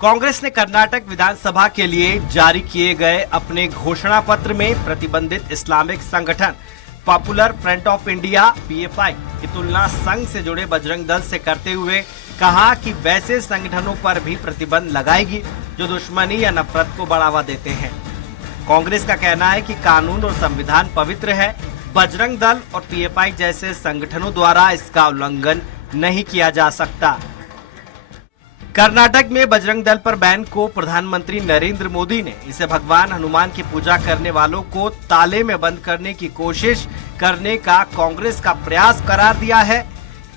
कांग्रेस ने कर्नाटक विधानसभा के लिए जारी किए गए अपने घोषणा पत्र में प्रतिबंधित इस्लामिक संगठन popular front of India PFI की तुलना संघ से जुड़े बजरंग दल से करते हुए कहा कि वैसे संगठनों पर भी प्रतिबंध लगाएगी जो दुश्मनी या नफरत को बढ़ावा देते हैं। कांग्रेस का कहना है कि कानून और संविधान पवित्र है, बजरंग दल और पीएफआई जैसे संगठनों द्वारा इसका उल्लंघन नहीं किया जा सकता। कर्नाटक में बजरंग दल पर बैन को प्रधानमंत्री नरेंद्र मोदी ने इसे भगवान हनुमान की पूजा करने वालों को ताले में बंद करने की कोशिश करने का कांग्रेस का प्रयास करार दिया है।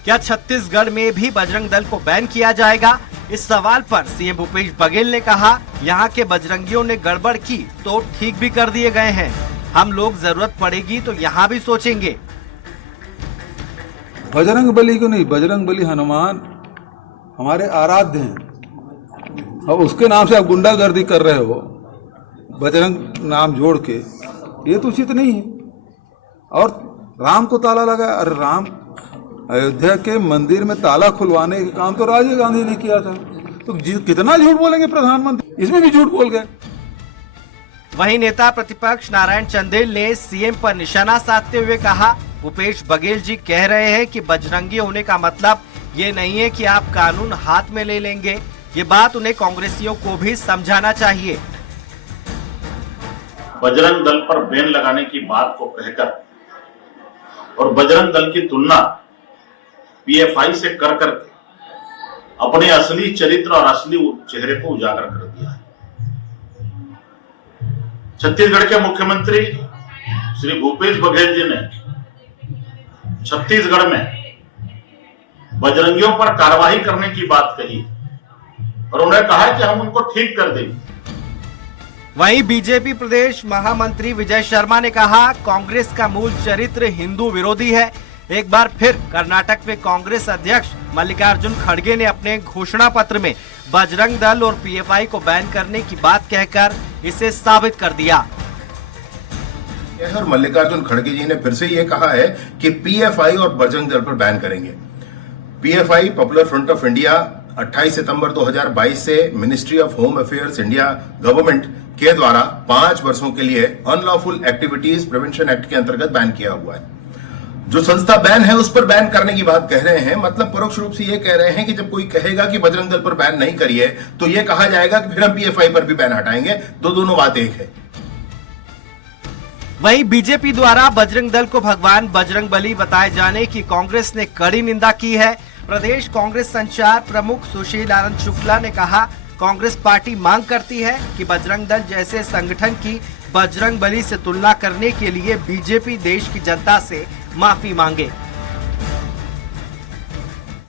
क्या छत्तीसगढ़ में भी बजरंग दल को बैन किया जाएगा? इस सवाल पर सीएम भूपेश बघेल ने कहा, यहाँ के बजरंगियों ने गड़बड़ की तो ठीक भी कर दिए गए हैं, हम लोग जरूरत पड़ेगी तो यहाँ भी सोचेंगे। बजरंग बली को नहीं, बजरंग बली हनुमान हमारे आराध्य हैं। अब उसके नाम से आप गुंडागर्दी कर रहे हो बजरंग नाम जोड़ के, ये तो उचित नहीं है। और राम को ताला लगा, अरे राम अयोध्या के मंदिर में ताला खुलवाने का काम तो राजीव गांधी ने किया था, तो कितना झूठ बोलेंगे प्रधानमंत्री, इसमें भी झूठ बोल गए। वहीं नेता प्रतिपक्ष नारायण चंदेल ने सीएम पर निशाना साधते हुए कहा, भूपेश बघेल जी कह रहे हैं कि बजरंगी होने का मतलब ये नहीं है कि आप कानून हाथ में ले लेंगे, ये बात उन्हें कांग्रेसियों को भी समझाना चाहिए। बजरंग दल पर बैन लगाने की बात को कहकर और बजरंग दल की तुलना पीएफआई से कर करके अपने असली चरित्र और असली चेहरे को उजागर कर दिया है। छत्तीसगढ़ के मुख्यमंत्री श्री भूपेश बघेल जी ने छत्तीसगढ़ में बजरंगियों पर कार्रवाई करने की बात कही और उन्होंने कहा कि हम उनको ठीक कर देंगे। वहीं बीजेपी प्रदेश महामंत्री विजय शर्मा ने कहा, कांग्रेस का मूल चरित्र हिंदू विरोधी है। एक बार फिर कर्नाटक में कांग्रेस अध्यक्ष मल्लिकार्जुन खड़गे ने अपने घोषणा पत्र में बजरंग दल और पीएफआई को बैन करने की बात कहकर इसे साबित कर दिया। और मल्लिकार्जुन खड़गे जी ने फिर से ये कहा है कि पीएफआई और बजरंग दल पर बैन करेंगे। PFI popular front of India 28 सितंबर 2022 से ministry of home affairs India government के द्वारा 5 वर्षों के लिए अनलॉफुल एक्टिविटीज प्रिवेंशन एक्ट के अंतर्गत बैन किया हुआ है। जो संस्था बैन है उस पर बैन करने की बात कह रहे हैं, मतलब परोक्ष रूप से ये कह रहे हैं कि जब कोई कहेगा कि बजरंग दल पर बैन नहीं करिए तो ये कहा जाएगा कि फिर हम पीएफआई पर भी बैन हटाएंगे, दोनों बात एक है। वहीं बीजेपी द्वारा बजरंग दल को भगवान बजरंग बली बताए जाने की कांग्रेस ने कड़ी निंदा की है। प्रदेश कांग्रेस संचार प्रमुख सुशील आनंद शुक्ला ने कहा, कांग्रेस पार्टी मांग करती है कि बजरंग दल जैसे संगठन की बजरंग बली से तुलना करने के लिए बीजेपी देश की जनता से माफी मांगे।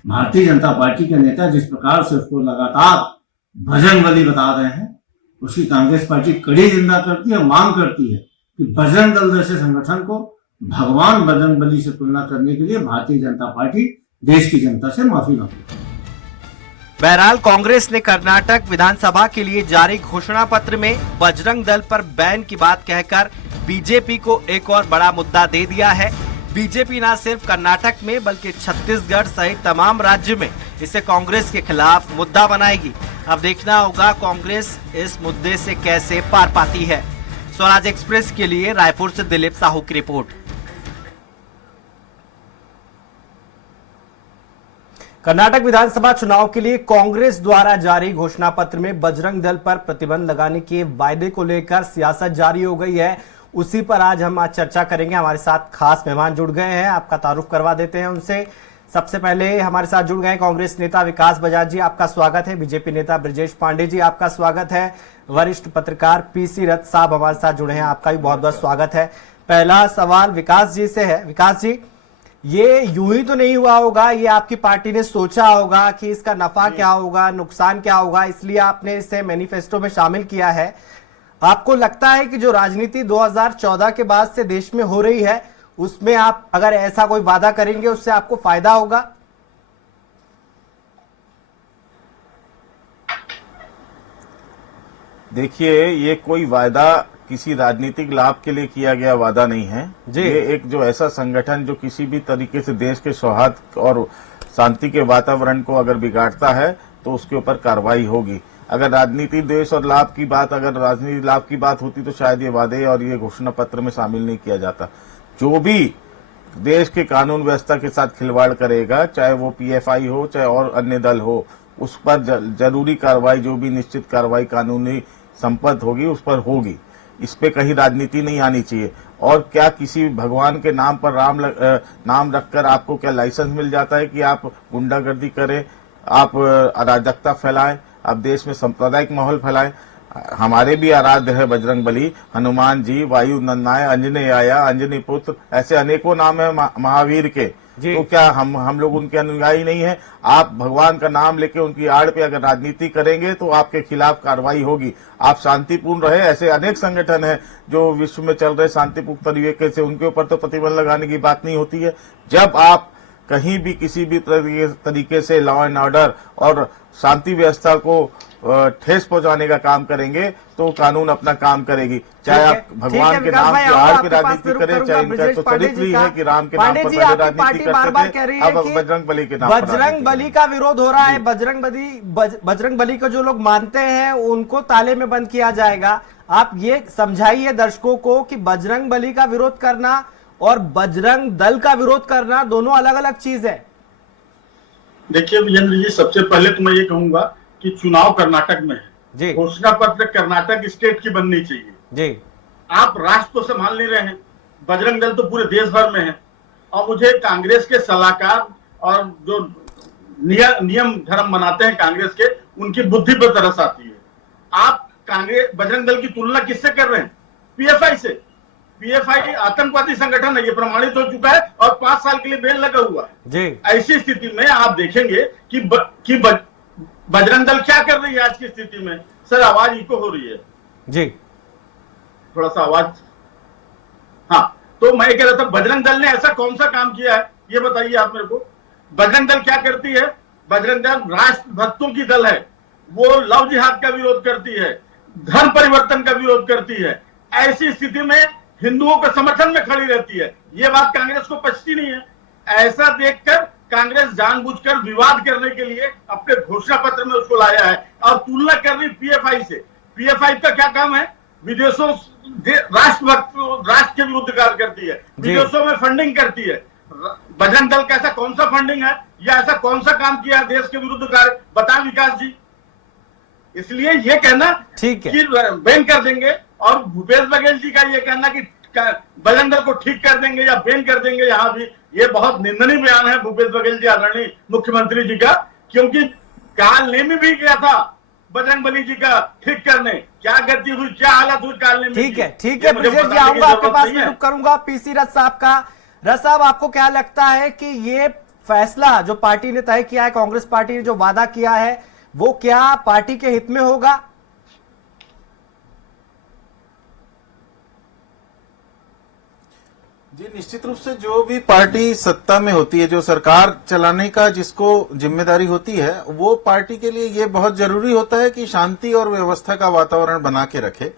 भारतीय जनता पार्टी के नेता जिस प्रकार से उसको लगातार बजरंग बली बता रहे हैं, उसकी कांग्रेस पार्टी कड़ी निंदा करती है, मांग करती है कि बजरंग दल जैसे संगठन को भगवान बजरंग बली से तुलना करने के लिए भारतीय जनता पार्टी देश की जनता से माफी मांगी। बहरहाल कांग्रेस ने कर्नाटक विधानसभा के लिए जारी घोषणा पत्र में बजरंग दल पर बैन की बात कहकर बीजेपी को एक और बड़ा मुद्दा दे दिया है। बीजेपी न सिर्फ कर्नाटक में बल्कि छत्तीसगढ़ सहित तमाम राज्य में इसे कांग्रेस के खिलाफ मुद्दा बनाएगी। अब देखना होगा कांग्रेस इस मुद्दे से कैसे पार पाती है। स्वराज एक्सप्रेस के लिए रायपुर से दिलीप साहू की रिपोर्ट। कर्नाटक विधानसभा चुनाव के लिए कांग्रेस द्वारा जारी घोषणा पत्र में बजरंग दल पर प्रतिबंध लगाने के वायदे को लेकर सियासत जारी हो गई है। उसी पर आज चर्चा करेंगे। हमारे साथ खास मेहमान जुड़ गए हैं, आपका तारुफ करवा देते हैं उनसे। सबसे पहले हमारे साथ जुड़ गए कांग्रेस नेता विकास बजाज जी, आपका स्वागत है। बीजेपी नेता ब्रजेश पांडे जी, आपका स्वागत है। वरिष्ठ पत्रकार पीसी रथ साहब हमारे साथ जुड़े हैं, आपका भी बहुत बहुत स्वागत है। पहला सवाल विकास जी से है। विकास जी, ये यूं ही तो नहीं हुआ होगा, ये आपकी पार्टी ने सोचा होगा कि इसका नफा क्या होगा, नुकसान क्या होगा, इसलिए आपने इसे मैनिफेस्टो में शामिल किया है। आपको लगता है कि जो राजनीति 2014 के बाद से देश में हो रही है उसमें आप अगर ऐसा कोई वादा करेंगे उससे आपको फायदा होगा? देखिए, ये कोई वादा किसी राजनीतिक लाभ के लिए किया गया वादा नहीं है। ये एक जो ऐसा संगठन जो किसी भी तरीके से देश के सौहार्द और शांति के वातावरण को अगर बिगाड़ता है तो उसके ऊपर कार्रवाई होगी। अगर राजनीति देश और लाभ की बात, अगर राजनीति लाभ की बात होती तो शायद ये वादे और ये घोषणा पत्र में शामिल नहीं किया जाता। जो भी देश के कानून व्यवस्था के साथ खिलवाड़ करेगा, चाहे वो पीएफआई हो चाहे और अन्य दल हो, उस पर जरूरी कार्रवाई, जो भी निश्चित कार्रवाई कानूनी संपत्त होगी उस पर होगी। इस पे कहीं राजनीति नहीं आनी चाहिए। और क्या किसी भगवान के नाम पर नाम रखकर आपको क्या लाइसेंस मिल जाता है कि आप गुंडागर्दी करें, आप अराजकता फैलाएं, आप देश में सांप्रदायिक माहौल फैलाएं? हमारे भी आराध्य है बजरंग बली, हनुमान जी, वायु नंदनाय, अंजनेयाया, अंजनी पुत्र, ऐसे अनेकों नाम है महावीर के। तो क्या हम लोग उनके अनुयायी नहीं है? आप भगवान का नाम लेके उनकी आड़ पे अगर राजनीति करेंगे तो आपके खिलाफ कार्रवाई होगी। आप शांतिपूर्ण रहे। ऐसे अनेक संगठन है जो विश्व में चल रहे शांतिपूर्ण तरीके से, उनके ऊपर तो प्रतिबंध लगाने की बात नहीं होती है। जब आप कहीं भी किसी भी तरीके से लॉ एंड ऑर्डर और शांति व्यवस्था को ठेस पहुंचाने का काम करेंगे तो कानून अपना काम करेगी। चाहे आप भगवान के नाम की आड़ पे राजनीति करें, चाहे इनका तो चरित्र ही है कि राम के नाम पर पहले राजनीति करते थे, अब बजरंग बली के नाम पर बजरंग बली का विरोध हो रहा है। बजरंग बली को जो लोग मानते हैं उनको ताले में बंद किया जाएगा। आप ये समझाइए दर्शकों को कि बजरंग बली का विरोध करना और बजरंग दल का विरोध करना दोनों अलग अलग चीज है। देखिए विजेंद्र जी, सबसे पहले तो मैं ये कहूंगा कि चुनाव कर्नाटक में है, घोषणा पत्र कर्नाटक स्टेट की बननी चाहिए जी। आप राष्ट्र को संभाल नहीं रहे हैं, बजरंग दल तो पूरे देश भर में है। और मुझे कांग्रेस के सलाहकार और जो नियम धर्म बनाते हैं कांग्रेस के, उनकी बुद्धि पर तरस आती है। आप कांग्रेस बजरंग दल की तुलना किससे कर रहे हैं? पीएफआई से। पीएफआई आतंकवादी संगठन है, ये प्रमाणित हो चुका है और 5 साल के लिए बैन लगा हुआ है जी। ऐसी स्थिति में आप देखेंगे कि बजरंग दल क्या कर रही है आज की स्थिति में। सर आवाज इको हो रही है जी, थोड़ा सा आवाज। हाँ, तो मैं कह रहा था बजरंग दल ने ऐसा कौन सा काम किया है ये बताइए आप मेरे को। बजरंग दल क्या करती है? बजरंग दल राष्ट्र भक्तों की दल है। वो लव जिहाद का विरोध करती है, धर्म परिवर्तन का विरोध करती है। ऐसी स्थिति में हिंदुओं के समर्थन में खड़ी रहती है। ये बात कांग्रेस को पचती नहीं है। ऐसा देखकर कांग्रेस जानबूझकर विवाद करने के लिए अपने घोषणा पत्र में उसको लाया है और तुलना कर रही पीएफआई से। पीएफआई का क्या काम है? विदेशों राष्ट्र के विरुद्ध कार्य करती है, विदेशों में फंडिंग करती है। बजरंग दल का ऐसा कौन सा फंडिंग है या ऐसा कौन सा काम किया है देश के विरुद्ध कार्य? बता विकास जी। इसलिए ये कहना ठीक है कि बैन कर देंगे और भूपेश बघेल जी का ये कहना कि बजरंग दल को ठीक कर देंगे या बैन कर देंगे, यहाँ भी ये बहुत निंदनीय बयान है भूपेश बघेल जी आदरणीय मुख्यमंत्री जी का। क्योंकि काल नेमी भी गया था बजरंग बली जी का ठीक करने, क्या गति हुई, क्या हालत हुई काल नेमी। ठीक है ब्रिजेश जी, आऊंगा आपके पास में, रुक करूंगा पीसी रथ साहब का। रथ साहब, आपको क्या लगता है कि ये फैसला जो पार्टी ने तय किया है, कांग्रेस पार्टी ने जो वादा किया है, वो क्या पार्टी के हित में होगा? जी, निश्चित रूप से जो भी पार्टी सत्ता में होती है, जो सरकार चलाने का जिसको जिम्मेदारी होती है, वो पार्टी के लिए ये बहुत जरूरी होता है कि शांति और व्यवस्था का वातावरण बना के रखे।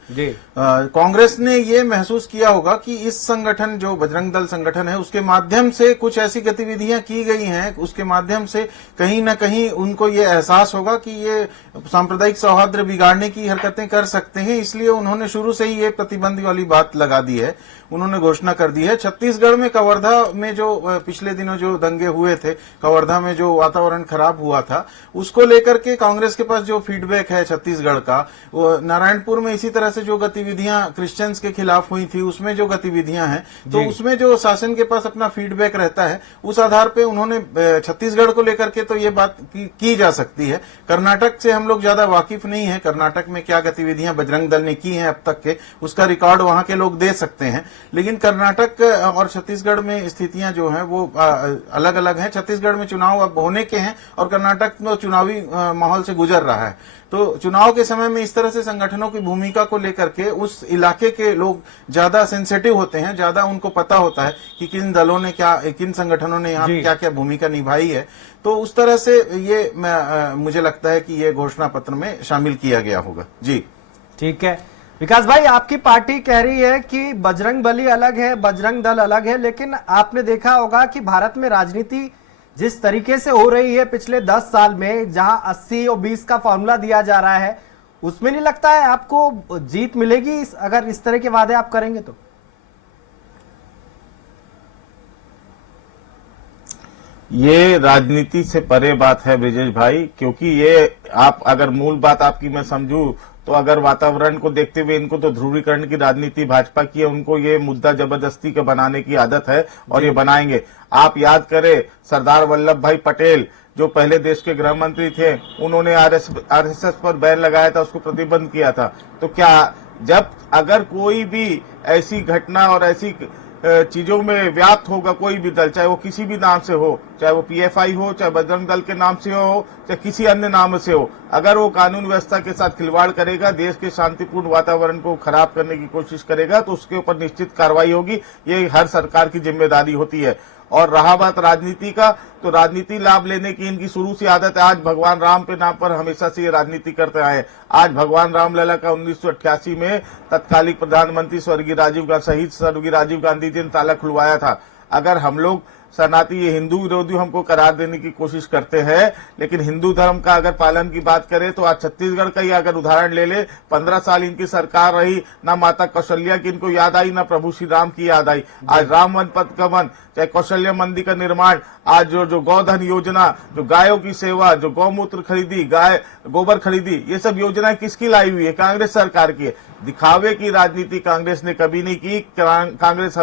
कांग्रेस ने ये महसूस किया होगा कि इस संगठन जो बजरंग दल संगठन है उसके माध्यम से कुछ ऐसी गतिविधियां की गई हैं, उसके माध्यम से कहीं न कहीं उनको ये एहसास होगा कि ये सांप्रदायिक सौहार्द बिगाड़ने की हरकतें कर सकते हैं। इसलिए उन्होंने शुरू से ही ये प्रतिबंध वाली बात लगा दी है, उन्होंने घोषणा कर दी है। छत्तीसगढ़ में कवर्धा में जो पिछले दिनों जो दंगे हुए थे, कवर्धा में जो वातावरण खराब हुआ था, उसको लेकर के कांग्रेस के पास जो फीडबैक है छत्तीसगढ़ का, वो नारायणपुर में इसी तरह से जो गतिविधियां क्रिश्चियंस के खिलाफ हुई थी, उसमें जो गतिविधियां हैं, तो उसमें जो शासन के पास अपना फीडबैक रहता है, उस आधार पे उन्होंने छत्तीसगढ़ को लेकर के तो ये बात की जा सकती है। कर्नाटक से हम लोग ज्यादा वाकिफ नहीं है, कर्नाटक में क्या गतिविधियां बजरंग दल ने की हैं अब तक के, उसका रिकॉर्ड वहां के लोग दे सकते हैं। लेकिन कर्नाटक और छत्तीसगढ़ में स्थितियां जो हैं वो अलग अलग हैं। छत्तीसगढ़ में चुनाव अब होने के हैं और कर्नाटक में चुनावी माहौल से गुजर रहा है। तो चुनाव के समय में इस तरह से संगठनों की भूमिका को लेकर के उस इलाके के लोग ज्यादा सेंसिटिव होते हैं, ज्यादा उनको पता होता है कि किन दलों ने क्या, किन संगठनों ने यहाँ क्या क्या भूमिका निभाई है। तो उस तरह से ये मुझे लगता है कि ये घोषणा पत्र में शामिल किया गया होगा। जी ठीक है विकास भाई, आपकी पार्टी कह रही है कि बजरंग बली अलग है, बजरंग दल अलग है, लेकिन आपने देखा होगा कि भारत में राजनीति जिस तरीके से हो रही है पिछले 10 साल में, जहां 80 और 20 का फॉर्मूला दिया जा रहा है, उसमें नहीं लगता है आपको जीत मिलेगी अगर इस तरह के वादे आप करेंगे तो? ये राजनीति से परे बात है ब्रिजेश भाई, क्योंकि ये आप अगर मूल बात आपकी मैं समझूं तो अगर वातावरण को देखते हुए इनको तो ध्रुवीकरण की राजनीति भाजपा की है, उनको ये मुद्दा जबरदस्ती के बनाने की आदत है और ये बनाएंगे। आप याद करें सरदार वल्लभ भाई पटेल जो पहले देश के गृह मंत्री थे, उन्होंने आरएसएस पर बैन लगाया था, उसको प्रतिबंध किया था। तो क्या जब अगर कोई भी ऐसी घटना और ऐसी चीजों में व्याप्त होगा कोई भी दल, चाहे वो किसी भी नाम से हो, चाहे वो पीएफआई हो, चाहे बजरंग दल के नाम से हो, चाहे किसी अन्य नाम से हो, अगर वो कानून व्यवस्था के साथ खिलवाड़ करेगा, देश के शांतिपूर्ण वातावरण को खराब करने की कोशिश करेगा, तो उसके ऊपर निश्चित कार्रवाई होगी। ये हर सरकार की जिम्मेदारी होती है। और रहा बात राजनीति का, तो राजनीति लाभ लेने की इनकी शुरू से आदत है। आज भगवान राम के नाम पर हमेशा से ये राजनीति करते आए। आज भगवान रामलला का 1988 में तत्कालीन प्रधानमंत्री स्वर्गीय राजीव गांधी जी ने ताला खुलवाया था। अगर हम लोग सनातनी ये हिंदू विरोधी हमको करार देने की कोशिश करते हैं, लेकिन हिंदू धर्म का अगर पालन की बात करें तो आज छत्तीसगढ़ का ही अगर उदाहरण ले ले, 15 साल इनकी सरकार रही, ना माता कौशल्या की इनको याद आई, ना प्रभु श्री राम की याद आई। आज राम वन पथ गमन, चाहे कौशल्या मंदिर का निर्माण, आज जो गौधन योजना, जो गायों की सेवा, जो गौमूत्र खरीदी, गोबर खरीदी, ये सब योजनाएं किसकी लाई हुई है? कांग्रेस सरकार की है। दिखावे की राजनीति कांग्रेस ने कभी नहीं की। कांग्रेस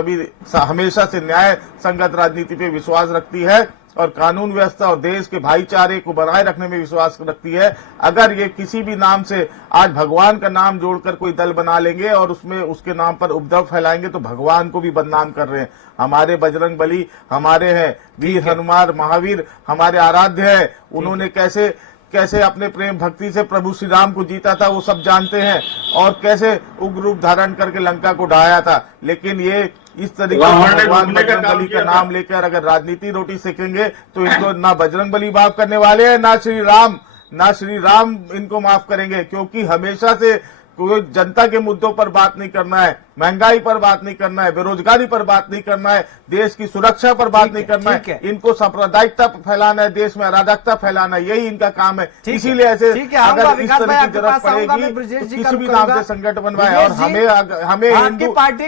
हमेशा से न्याय संगत राजनीति पे विश्वास रखती है और कानून व्यवस्था और देश के भाईचारे को बनाए रखने में विश्वास रखती है। अगर ये किसी भी नाम से आज भगवान का नाम जोड़कर कोई दल बना लेंगे और उसमें उसके नाम पर उपद्रव फैलाएंगे तो भगवान को भी बदनाम कर रहे हैं। हमारे बजरंग बली हमारे हैं, वीर हनुमान महावीर हमारे आराध्य है। उन्होंने कैसे अपने प्रेम भक्ति से प्रभु श्री राम को जीता था वो सब जानते हैं, और कैसे उग्र रूप धारण करके लंका को ढाया था। लेकिन ये इस तरीके से भगवान बजरंग बली का नाम लेकर अगर राजनीति रोटी सेकेंगे तो इनको ना बजरंग बली माफ करने वाले हैं, ना श्री राम इनको माफ करेंगे। क्योंकि हमेशा से कोई जनता के मुद्दों पर बात नहीं करना है, महंगाई पर बात नहीं करना है, बेरोजगारी पर बात नहीं करना है, देश की सुरक्षा पर बात नहीं करना है। इनको सांप्रदायिकता फैलाना है, देश में अराजकता फैलाना है, यही इनका काम है। इसीलिए ऐसे अगर इस तरह की जरूरत पड़ेगी तो किसी भी नाम से संगठन बनवाए। और हमें हिंदुओं के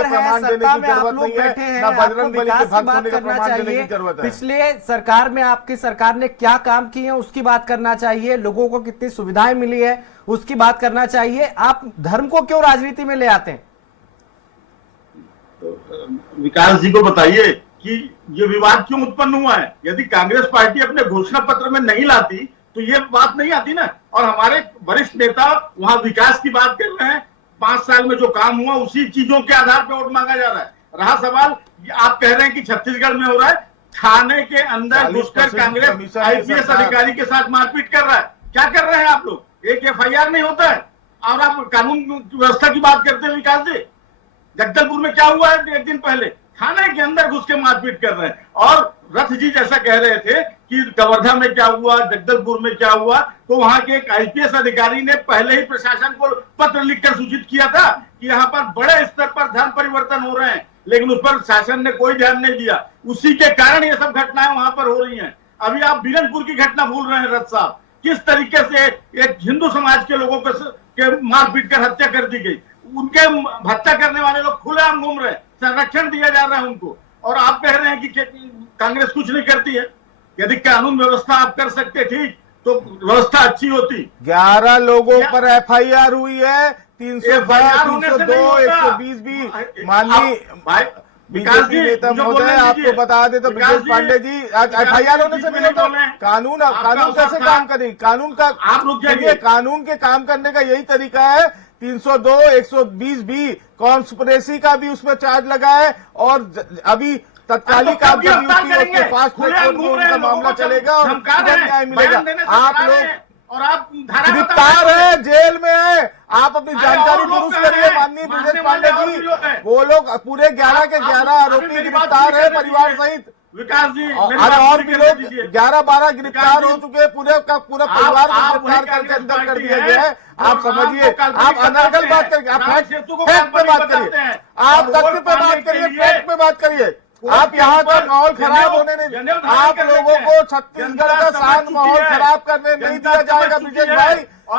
प्रमाण देने की जरूरत नहीं है, न बजरंग बली के भक्त होने का प्रमाण देने की जरूरत है। पिछले सरकार में आपकी सरकार ने क्या काम किए हैं उसकी बात करना चाहिए, लोगों को कितनी सुविधाएं मिली है उसकी बात करना चाहिए। आप धर्म को क्यों राजनीति में ले आते हैं? तो विकास जी को बताइए कि ये विवाद क्यों उत्पन्न हुआ है। यदि कांग्रेस पार्टी अपने घोषणा पत्र में नहीं लाती तो ये बात नहीं आती ना। और हमारे वरिष्ठ नेता वहां विकास की बात कर रहे हैं, 5 साल में जो काम हुआ उसी चीजों के आधार पर वोट मांगा जा रहा है। रहा सवाल, आप कह रहे हैं कि छत्तीसगढ़ में हो रहा है, थाने के अंदर घुसकर कांग्रेस आईपीएस अधिकारी के साथ मारपीट कर रहा है। क्या कर रहे हैं आप लोग? एक एफआईआर नहीं होता है और आप कानून व्यवस्था की बात करते हैं। विकास जी, जगदलपुर में क्या हुआ है? एक दिन पहले थाने के अंदर घुस के मारपीट कर रहे हैं। और रथ जी जैसा कह रहे थे कि कवर्धा में क्या हुआ, जगदलपुर में क्या हुआ, तो वहां के एक आईपीएस अधिकारी ने पहले ही प्रशासन को पत्र लिखकर सूचित किया था कि यहाँ पर बड़े स्तर पर धर्म परिवर्तन हो रहे हैं, लेकिन उस पर शासन ने कोई ध्यान नहीं दिया। उसी के कारण ये सब घटनाएं वहां पर हो रही हैं। अभी आप बीरनपुर की घटना भूल रहे हैं रथ साहब, किस तरीके से एक हिंदू समाज के लोगों के मारपीट कर हत्या कर दी गई। उनके हत्या करने वाले लोग खुलेआम घूम रहे हैं, संरक्षण दिया जा रहा है उनको, और आप कह रहे हैं कि कांग्रेस कुछ नहीं करती है। यदि कानून व्यवस्था आप कर सकते ठीक तो व्यवस्था अच्छी होती। 11 लोगों पर एफआईआर हुई है, 302, 120 भी माननीय बीजेपी नेता महोदय आपको बता दे तो ब्रिजेश पांडे जी एफआईआर होने से नहीं होता। कानून कैसे काम करे? कानून का कानून के काम करने का यही तरीका है। 302, 120 भी कॉन्स्पिरेसी का भी उसमें चार्ज लगा है, और अभी तत्कालिक फास्ट ट्रैक कोर्ट में उनका मामला चलेगा और न्याय मिलेगा। आप लोग और आप गिरफ्तार है, जेल में है, आप अपनी जानकारी दुरुस्त करिए माननीय ब्रिजेश पांडे जी। वो लोग पूरे 11 के 11 आरोपी गिरफ्तार है परिवार सहित। विकास जी और भी लोग 11-12 गिरफ्तार हो चुके हैं, पूरे का पूरा परिवार को गिरफ्तार करके अंदर कर दिया गया है। आप समझिए, आप अनर्गल बात करिए, आप फैक्ट पे बात करिए, आप तथ्य पे बात करिए, फैक्ट पे बात करिए। आप यहाँ का माहौल खराब होने नहीं, आप लोगों को छत्तीसगढ़ का शांत माहौल खराब करने नहीं दिया जाएगा ब्रिजेश भाई।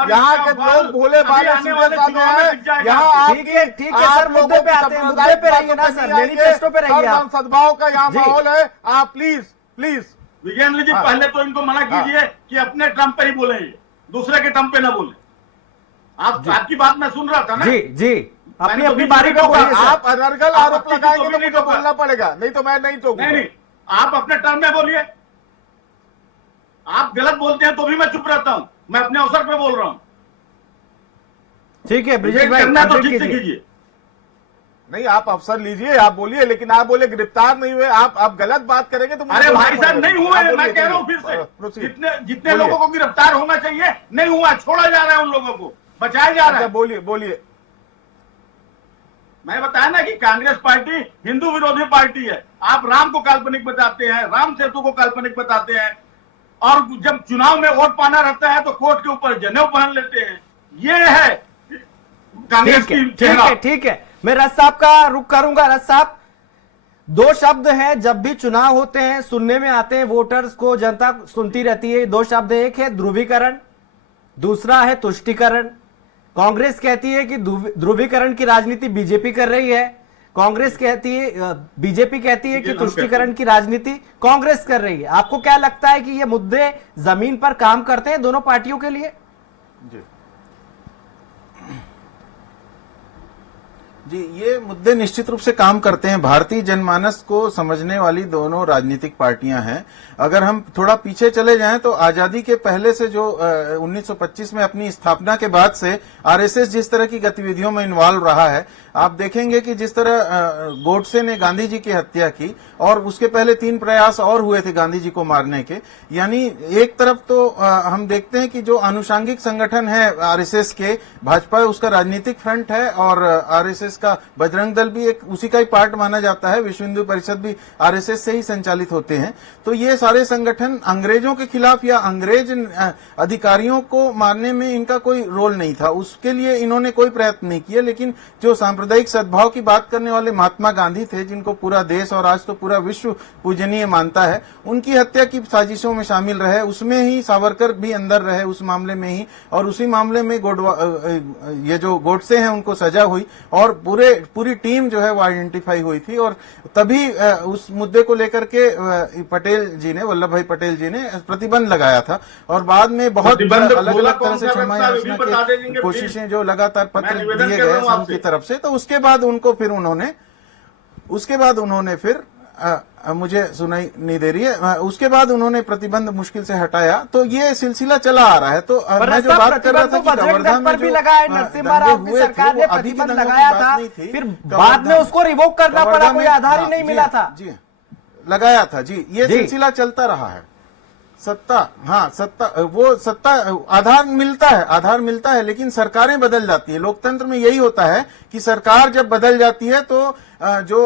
यहाँ के लोग भोले भाले सीधे साधे हैं। यहाँ ठीक है सर, मुद्दे पे आते हैं, मुद्दे पे रहिए ना सर, मैनिफेस्टो पे रहिए आप। सद्भाव का यहाँ माहौल है, आप प्लीज विजेंद्र जी पहले तो इनको मना कीजिए कि अपने ट्रम्प पे ही बोले, दूसरे के ट्रम्प पे ना बोले। आपकी बात मैं सुन रहा था ना। जी अपनी बारी पे बोलिए सर। आप अनर्गल आरोप लगाएंगे तो मुझे बोलना पड़ेगा, नहीं तो मैं नहीं टोकूंगा। नहीं, आप अपने टर्म में बोलिए। आप गलत बोलते हैं तो भी मैं चुप रहता हूं, मैं अपने अवसर पे बोल रहा हूं। ठीक है ब्रिजेश भाई, करना तो ठीक से कीजिए। नहीं, आप अवसर लीजिए, आप बोलिए, लेकिन आप बोले गिरफ्तार नहीं हुए, आप गलत बात करेंगे तो अरे भाई साहब नहीं हुए, मैं कह रहा हूं फिर से, जितने लोगों को गिरफ्तार होना चाहिए नहीं हुआ, छोड़ा जा रहा है उन लोगों को, बचाया जा रहा है। बोलिए। मैं बताया ना कि कांग्रेस पार्टी हिंदू विरोधी पार्टी है। आप राम को काल्पनिक बताते हैं, राम सेतु को काल्पनिक बताते हैं, और जब चुनाव में वोट पाना रहता है तो कोर्ट के ऊपर जनेऊ पहन लेते हैं। ये है कांग्रेस की चेहरा। ठीक है, मैं रस साहब का रुख करूंगा। रस साहब, दो शब्द हैं जब भी चुनाव होते हैं, सुनने में आते हैं, वोटर्स को जनता सुनती रहती है। दो शब्द, एक है ध्रुवीकरण, दूसरा है तुष्टीकरण। कांग्रेस कहती है कि ध्रुवीकरण की राजनीति बीजेपी कर रही है, कांग्रेस कहती है, बीजेपी कहती है कि तुष्टीकरण की राजनीति कांग्रेस कर रही है। आपको क्या लगता है कि ये मुद्दे जमीन पर काम करते हैं दोनों पार्टियों के लिए? जी, ये मुद्दे निश्चित रूप से काम करते हैं। भारतीय जनमानस को समझने वाली दोनों राजनीतिक पार्टियां हैं। अगर हम थोड़ा पीछे चले जाएं तो आजादी के पहले से जो 1925 में अपनी स्थापना के बाद से आरएसएस जिस तरह की गतिविधियों में इन्वॉल्व रहा है, आप देखेंगे कि जिस तरह गोडसे ने गांधी जी की हत्या की और उसके पहले 3 प्रयास और हुए थे गांधी जी को मारने के। यानी एक तरफ तो हम देखते हैं कि जो आनुषंगिक संगठन है आरएसएस के, भाजपा उसका राजनीतिक फ्रंट है और आरएसएस का बजरंग दल भी एक उसी का ही पार्ट माना जाता है, विश्व हिंदू परिषद भी आरएसएस से ही संचालित होते हैं। तो ये सारे संगठन अंग्रेजों के खिलाफ या अंग्रेज अधिकारियों को मारने में इनका कोई रोल नहीं था, उसके लिए इन्होंने कोई प्रयत्न नहीं किया। लेकिन जो सांप्रदायिक सद्भाव की बात करने वाले महात्मा गांधी थे, जिनको पूरा देश और आज तो पूरा विश्व पूजनीय मानता है, उनकी हत्या की साजिशों में शामिल रहे। उसमें ही सावरकर भी अंदर रहे उस मामले में ही, और उसी मामले में ये जो गोडसे हैं उनको सजा हुई और पूरी टीम जो है वो आइडेंटिफाई हुई थी। और तभी उस मुद्दे को लेकर के पटेल जी ने, वल्लभ भाई पटेल जी ने प्रतिबंध लगाया था। और बाद में बहुत अलग अलग तरह से क्षमा याचना की कोशिशें जो लगातार पत्र दिए गए संघ की तरफ से, तो उसके बाद उन्होंने फिर मुझे सुनाई नहीं दे रही है, उसके बाद उन्होंने प्रतिबंध मुश्किल से हटाया। तो ये सिलसिला चला आ रहा है। तो मैं जो बात कर रहा था कि कवर्धा में जो नरसिम्हा राव की सरकार ने प्रतिबंध लगाया था, फिर बाद में उसको रिवोक करना पड़ा, कोई आधार ही नहीं मिला था। जी लगाया था जी, ये सिलसिला चलता रहा है। सत्ता आधार मिलता है, लेकिन सरकारें बदल जाती है। लोकतंत्र में यही होता है कि सरकार जब बदल जाती है तो जो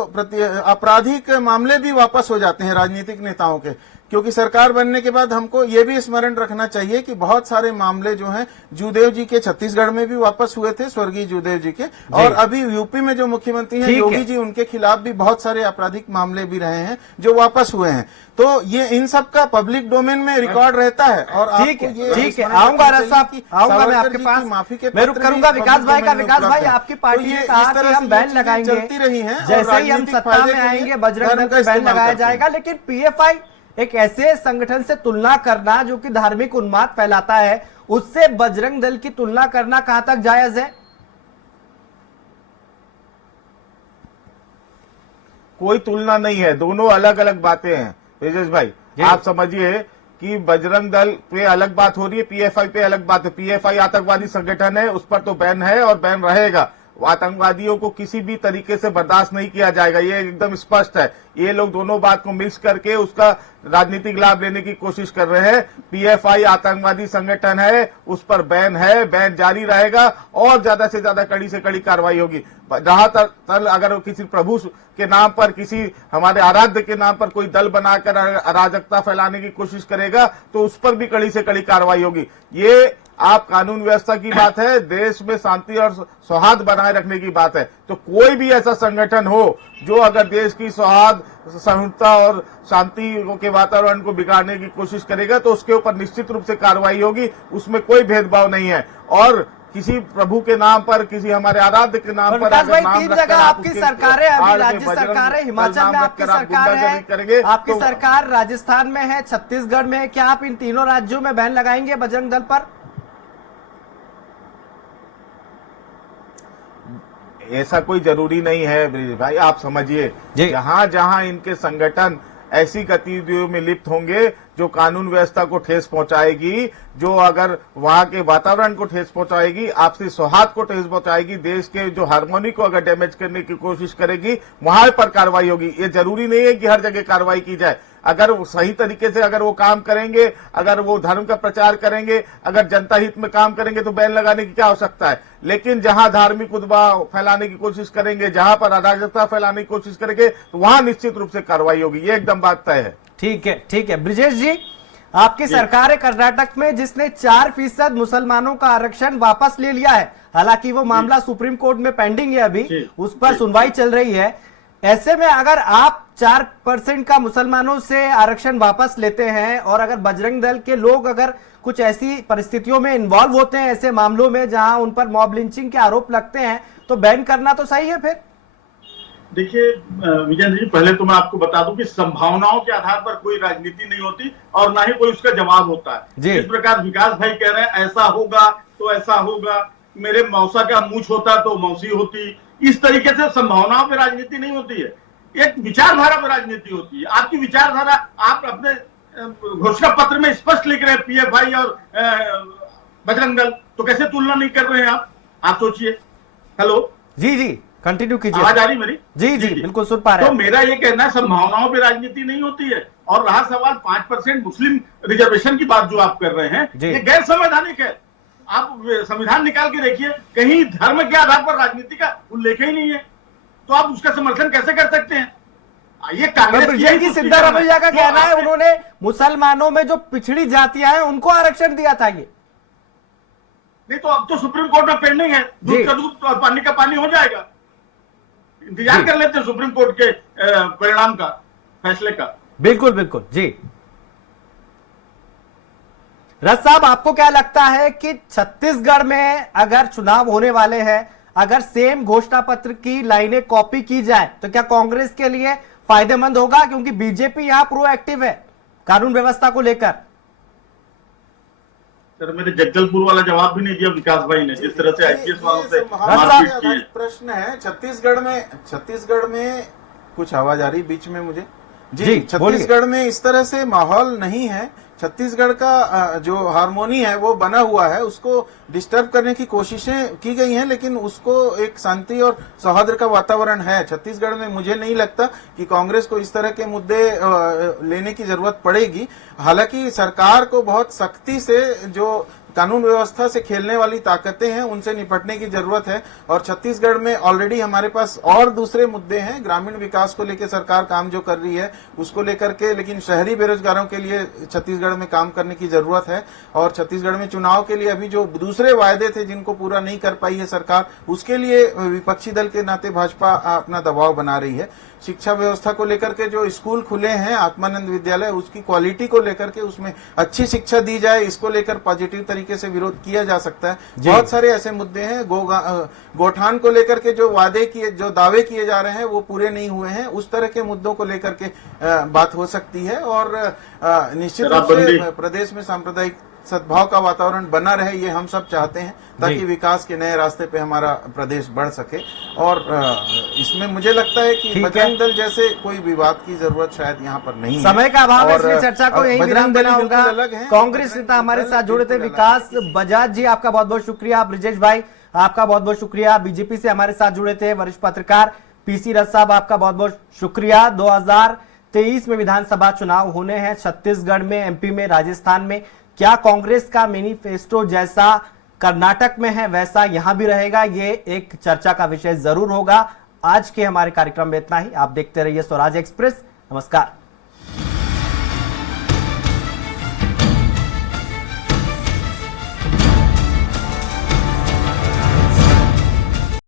आपराधिक मामले भी वापस हो जाते हैं राजनीतिक नेताओं के, क्योंकि सरकार बनने के बाद हमको ये भी स्मरण रखना चाहिए कि बहुत सारे मामले जो हैं जूदेव जी के छत्तीसगढ़ में भी वापस हुए थे, स्वर्गीय जूदेव जी के, और अभी यूपी में जो मुख्यमंत्री हैं योगी जी, उनके खिलाफ भी बहुत सारे आपराधिक मामले भी रहे हैं जो वापस हुए हैं। तो ये इन सब का पब्लिक डोमेन में रिकॉर्ड रहता है। और ठीक है, आऊंगा रस साहब, आऊंगा मैं आपके पास, माफी के मैं रुक करूंगा विकास भाई का। विकास भाई, आपकी पार्टी ने कहा कि हम बैन लगाएंगे, चलती रही है, जैसे ही हम सत्ता में आएंगे बजरंग दल पर बैन लगाया जाएगा। लेकिन पीएफआई एक ऐसे संगठन से तुलना करना जो कि धार्मिक उन्माद फैलाता है, उससे बजरंग दल की तुलना करना कहां तक जायज है? कोई तुलना नहीं है, दोनों अलग अलग बातें हैं तेजस भाई। आप समझिए कि बजरंग दल पे अलग बात हो रही है, पीएफआई पे अलग बात है। पीएफआई आतंकवादी संगठन है, उस पर तो बैन है और बैन रहेगा। आतंकवादियों को किसी भी तरीके से बर्दाश्त नहीं किया जाएगा, ये एकदम स्पष्ट है। ये लोग दोनों बात को मिक्स करके उसका राजनीतिक लाभ लेने की कोशिश कर रहे हैं। पीएफआई आतंकवादी संगठन है, उस पर बैन है, बैन जारी रहेगा और ज्यादा से ज्यादा कड़ी से कड़ी कार्रवाई होगी। रहा तल अगर किसी प्रभु के नाम पर, किसी हमारे आराध्य के नाम पर कोई दल बनाकर अराजकता फैलाने की कोशिश करेगा तो उस पर भी कड़ी से कड़ी कार्रवाई होगी। ये आप कानून व्यवस्था की बात है, देश में शांति और सौहार्द बनाए रखने की बात है। तो कोई भी ऐसा संगठन हो जो अगर देश की सौहार्द सहिष्णुता और शांति के वातावरण को बिगाड़ने की कोशिश करेगा तो उसके ऊपर निश्चित रूप से कार्रवाई होगी, उसमें कोई भेदभाव नहीं है। और किसी प्रभु के नाम पर, किसी हमारे आराध्य के नाम पर विकास भाई, 3 जगह आपकी सरकारें, अभी राज्य सरकार है, हिमाचल में आपकी सरकार है, आपकी सरकार राजस्थान में है, छत्तीसगढ़ में है, क्या आप इन तीनों राज्यों में बैन लगाएंगे बजरंग दल पर? ऐसा कोई जरूरी नहीं है ब्रिज भाई, आप समझिए, जहां जहां इनके संगठन ऐसी गतिविधियों में लिप्त होंगे जो कानून व्यवस्था को ठेस पहुंचाएगी, जो अगर वहां के वातावरण को ठेस पहुंचाएगी, आपसी सौहार्द को ठेस पहुंचाएगी, देश के जो हार्मोनी को अगर डैमेज करने की कोशिश करेगी, वहां पर कार्रवाई होगी। ये जरूरी नहीं है कि हर जगह कार्रवाई की जाए। अगर वो सही तरीके से अगर वो काम करेंगे, अगर वो धर्म का प्रचार करेंगे, अगर जनता हित में काम करेंगे तो बैन लगाने की क्या आवश्यकता है। लेकिन जहां धार्मिक उद्भव फैलाने की कोशिश करेंगे, जहां पर अराजकता फैलाने की कोशिश करेंगे, तो वहां निश्चित रूप से कार्रवाई होगी, ये एकदम बात तय है। ठीक है, ठीक है। ब्रिजेश जी, आपकी सरकार है कर्नाटक में जिसने 4% मुसलमानों का आरक्षण वापस ले लिया है, हालांकि वो मामला सुप्रीम कोर्ट में पेंडिंग है, अभी उस पर सुनवाई चल रही है। ऐसे में अगर आप 4% का मुसलमानों से आरक्षण वापस लेते हैं और अगर बजरंग दल के लोग अगर कुछ ऐसी परिस्थितियों में इन्वॉल्व होते हैं, ऐसे मामलों में जहां उन पर मॉब लिंचिंग के आरोप लगते हैं, तो बैन करना तो सही है फिर? देखिए विजेंद्र जी, पहले तो मैं आपको बता दूं कि संभावनाओं के आधार पर कोई राजनीति नहीं होती और ना ही कोई उसका जवाब होता है। इस प्रकार विकास भाई कह रहे हैं ऐसा होगा तो ऐसा होगा, मेरे मौसा का मूछ होता तो मौसी होती, इस तरीके से संभावनाओं पर राजनीति नहीं होती है, एक विचारधारा पर राजनीति होती है। आपकी विचारधारा आप अपने घोषणा पत्र में स्पष्ट लिख रहे हैं पीएफआई और बजरंग दल, तो कैसे तुलना नहीं कर रहे हैं आप सोचिए। हेलो जी जी, कंटिन्यू कीजिए। आवाज आ रही मेरी? जी जी, बिल्कुल सुन पा रहे हैं। तो मेरा ये कहना है संभावनाओं पे राजनीति नहीं होती है। और रहा सवाल 5% मुस्लिम रिजर्वेशन की बात जो आप कर रहे हैं, ये गैर संवैधानिक है। आप संविधान निकाल के देखिए, कहीं धर्म के आधार पर राजनीति का उल्लेख ही नहीं है, तो आप उसका समर्थन कैसे कर सकते हैं? ये कांग्रेस की सिद्धारमैया का कहना है उन्होंने मुसलमानों में जो पिछड़ी जातियां हैं उनको आरक्षण दिया था। ये नहीं तो अब तो सुप्रीम कोर्ट में पेंडिंग है, दूध का दूध और पानी का पानी हो जाएगा। इंतजार कर लेते हैं सुप्रीम कोर्ट के परिणाम का, फैसले का। बिल्कुल बिल्कुल जी। रथ साहब, आपको क्या लगता है कि छत्तीसगढ़ में अगर चुनाव होने वाले हैं, अगर सेम घोषणा पत्र की लाइनें कॉपी की जाए तो क्या कांग्रेस के लिए फायदेमंद होगा? क्योंकि बीजेपी यहां प्रोएक्टिव है कानून व्यवस्था को लेकर। सर, मेरे जगदलपुर वाला जवाब भी नहीं दिया विकास भाई ने, जिस तरह से आईपीएस वालों से मारपीट की है। प्रश्न है छत्तीसगढ़ में कुछ आवाज आ रही बीच में मुझे जी। छत्तीसगढ़ में इस तरह से माहौल नहीं है। छत्तीसगढ़ का जो हार्मोनी है वो बना हुआ है, उसको डिस्टर्ब करने की कोशिशें की गई हैं, लेकिन उसको एक शांति और सौहार्द का वातावरण है छत्तीसगढ़ में। मुझे नहीं लगता कि कांग्रेस को इस तरह के मुद्दे लेने की जरूरत पड़ेगी। हालांकि सरकार को बहुत सख्ती से जो कानून व्यवस्था से खेलने वाली ताकतें हैं उनसे निपटने की जरूरत है। और छत्तीसगढ़ में ऑलरेडी हमारे पास और दूसरे मुद्दे हैं, ग्रामीण विकास को लेकर सरकार काम जो कर रही है उसको लेकर के, लेकिन शहरी बेरोजगारों के लिए छत्तीसगढ़ में काम करने की जरूरत है। और छत्तीसगढ़ में चुनाव के लिए अभी जो दूसरे वायदे थे जिनको पूरा नहीं कर पाई है सरकार, उसके लिए विपक्षी दल के नाते भाजपा अपना दबाव बना रही है। शिक्षा व्यवस्था को लेकर के जो स्कूल खुले हैं आत्मानंद विद्यालय, उसकी क्वालिटी को लेकर के उसमें अच्छी शिक्षा दी जाए, इसको लेकर पॉजिटिव तरीके से विरोध किया जा सकता है। बहुत सारे ऐसे मुद्दे हैं। गोठान को लेकर के जो दावे किए जा रहे हैं वो पूरे नहीं हुए हैं, उस तरह के मुद्दों को लेकर के बात हो सकती है। और निश्चित रूप से प्रदेश में सांप्रदायिक सद्भाव का वातावरण बना रहे, ये हम सब चाहते हैं, ताकि विकास के नए रास्ते पे हमारा प्रदेश बढ़ सके। और इसमें मुझे लगता है कि बजरंग दल जैसे कोई विवाद की जरूरत शायद यहाँ पर नहीं है। समय का अभाव है, इसलिए चर्चा को यही विराम देना होगा। कांग्रेस नेता हमारे साथ जुड़े थे विकास बजाज जी, आपका बहुत बहुत शुक्रिया। ब्रिजेश भाई, आपका बहुत बहुत शुक्रिया। बीजेपी से हमारे साथ जुड़े थे वरिष्ठ पत्रकार पीसी रथ साहब, आपका बहुत बहुत शुक्रिया। 2023 में विधानसभा चुनाव होने हैं छत्तीसगढ़ में, एमपी में, राजस्थान में। क्या कांग्रेस का मैनिफेस्टो जैसा कर्नाटक में है वैसा यहां भी रहेगा? ये एक चर्चा का विषय जरूर होगा। आज के हमारे कार्यक्रम में इतना ही। आप देखते रहिए स्वराज एक्सप्रेस। नमस्कार।